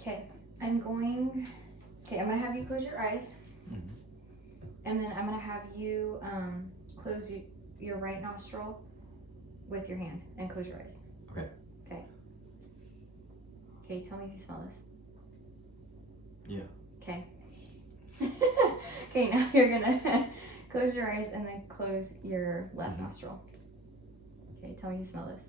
Okay, I'm gonna have you close your eyes. Mm-hmm. And then I'm gonna have you close your right nostril with your hand and close your eyes. Okay. Okay. Okay, tell me if you smell this. Yeah. Okay. Okay, now you're gonna close your eyes and then close your left nostril. Okay, tell me you smell this.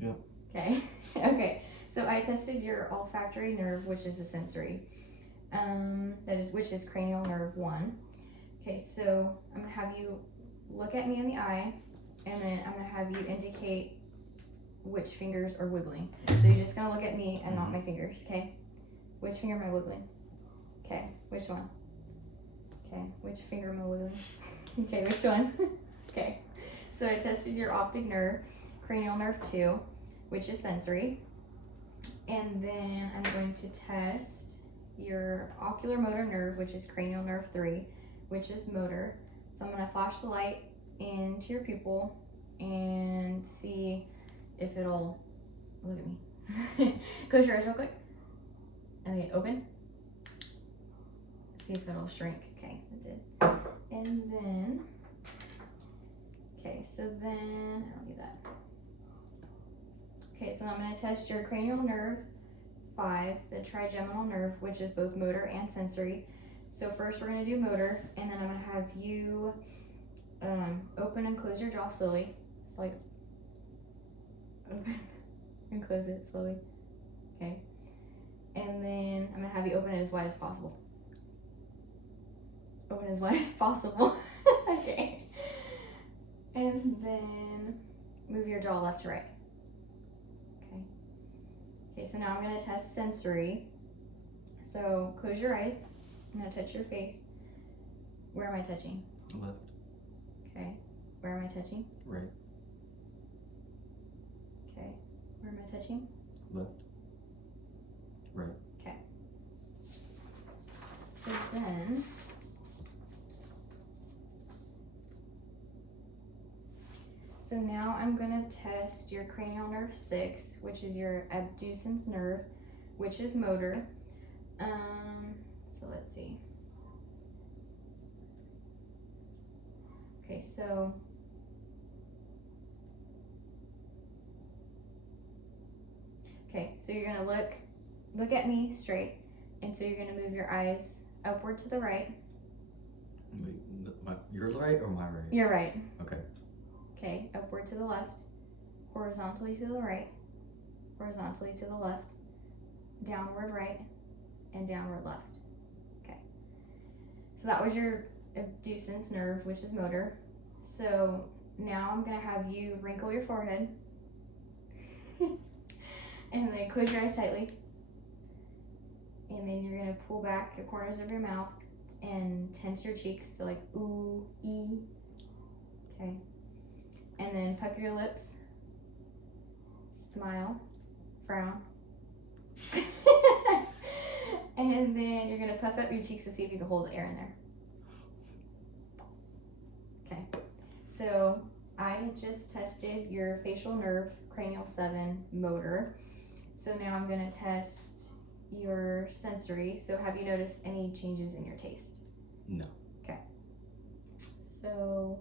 Yeah. Okay. Okay. So I tested your olfactory nerve, which is a sensory. Which is cranial nerve 1. Okay, so I'm gonna have you look at me in the eye, and then I'm gonna have you indicate which fingers are wiggling. So you're just gonna look at me and not my fingers, okay? Which finger am I wiggling? Okay, which one? Okay, which finger am I wiggling? Okay, which one? Okay, so I tested your optic nerve, cranial nerve 2, which is sensory. And then I'm going to test your ocular motor nerve, which is cranial nerve 3, which is motor. So I'm gonna flash the light into your pupil and see if it'll, look at me. Close your eyes real quick. Okay, open. See if it'll shrink. Okay, it did. And then, okay, so then, I don't need that. Okay, so I'm gonna test your cranial nerve 5, the trigeminal nerve, which is both motor and sensory. So first we're gonna do motor, and then I'm gonna have you open and close your jaw slowly. So like, open and close it slowly. Okay. And then I'm gonna have you open it as wide as possible. Open as wide as possible. Okay. And then move your jaw left to right. Okay. Okay, so now I'm gonna test sensory. So close your eyes. I'm gonna touch your face. Where am I touching? Left. Okay. Where am I touching? Right. Okay. Where am I touching? Left. Right. Okay. So then, so now I'm gonna test your cranial nerve 6, which is your abducens nerve, which is motor. So let's see. Okay, so you're gonna look at me straight, and so you're gonna move your eyes upward to the right. Wait, your right or my right? Your right. Okay. Okay, upward to the left, horizontally to the right, horizontally to the left, downward right, and downward left. Okay. So that was your abducens nerve, which is motor. So now I'm gonna have you wrinkle your forehead and then close your eyes tightly. And then you're gonna pull back the corners of your mouth and tense your cheeks, so like ooh, ee. Okay. And then pucker your lips, smile, frown. And then you're gonna puff up your cheeks to see if you can hold the air in there. Okay, so I had just tested your facial nerve, cranial 7, motor. So now I'm gonna test your sensory. So have you noticed any changes in your taste? No. Okay. So,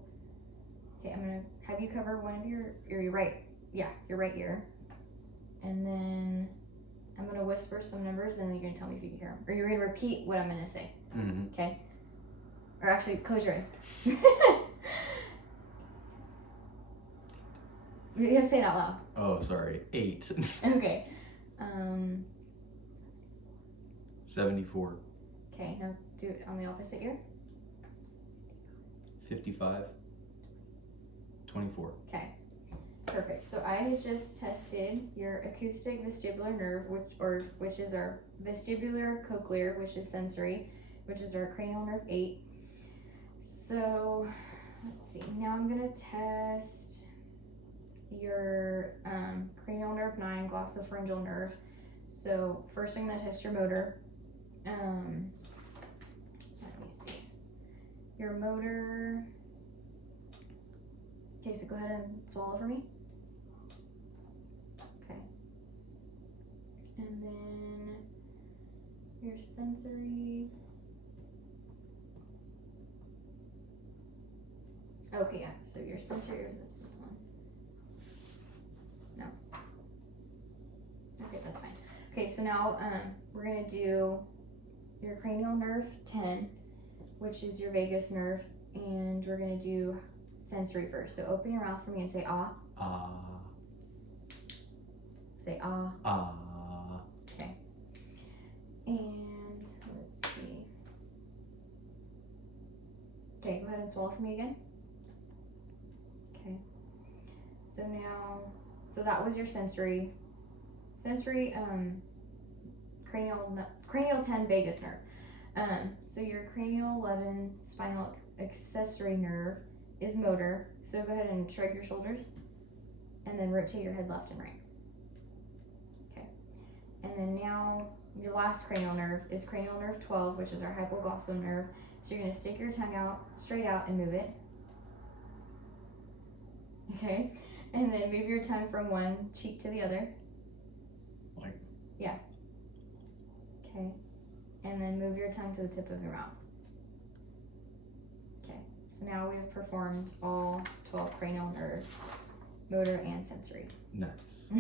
okay, I'm gonna have you cover one of your right ear. And then I'm gonna whisper some numbers, and then you're gonna tell me if you can hear them. Or you're gonna repeat what I'm gonna say. Mm-hmm. Okay? Or actually, close your eyes. You have to say it out loud. Oh, sorry. 8. Okay. 74. Okay, now do it on the opposite ear. 55. 24. Okay. Perfect. So I had just tested your acoustic vestibular nerve, which is our vestibular cochlear, which is sensory, which is our cranial nerve 8. So let's see. Now I'm gonna test your cranial nerve 9, glossopharyngeal nerve. So first I'm gonna test your motor. Let me see. Your motor. Okay, so go ahead and swallow for me. Okay. And then your sensory. Okay, yeah. So your sensory is this one. No. Okay, that's fine. Okay, so now we're gonna do your cranial nerve 10, which is your vagus nerve, and we're gonna do sensory first. So open your mouth for me and say ah. Ah. Say ah. Ah. Okay. And let's see. Okay, go ahead and swallow for me again. Okay. So now, so that was your sensory, cranial 10 vagus nerve. So your cranial 11 spinal accessory nerve is motor. So go ahead and shrug your shoulders, and then rotate your head left and right. Okay. And then now your last cranial nerve is cranial nerve 12, which is our hypoglossal nerve. So you're gonna stick your tongue out, straight out, and move it. Okay. And then move your tongue from one cheek to the other. Like? Yeah. Okay. And then move your tongue to the tip of your mouth. Okay. So now we've performed all 12 cranial nerves, motor and sensory. Nice.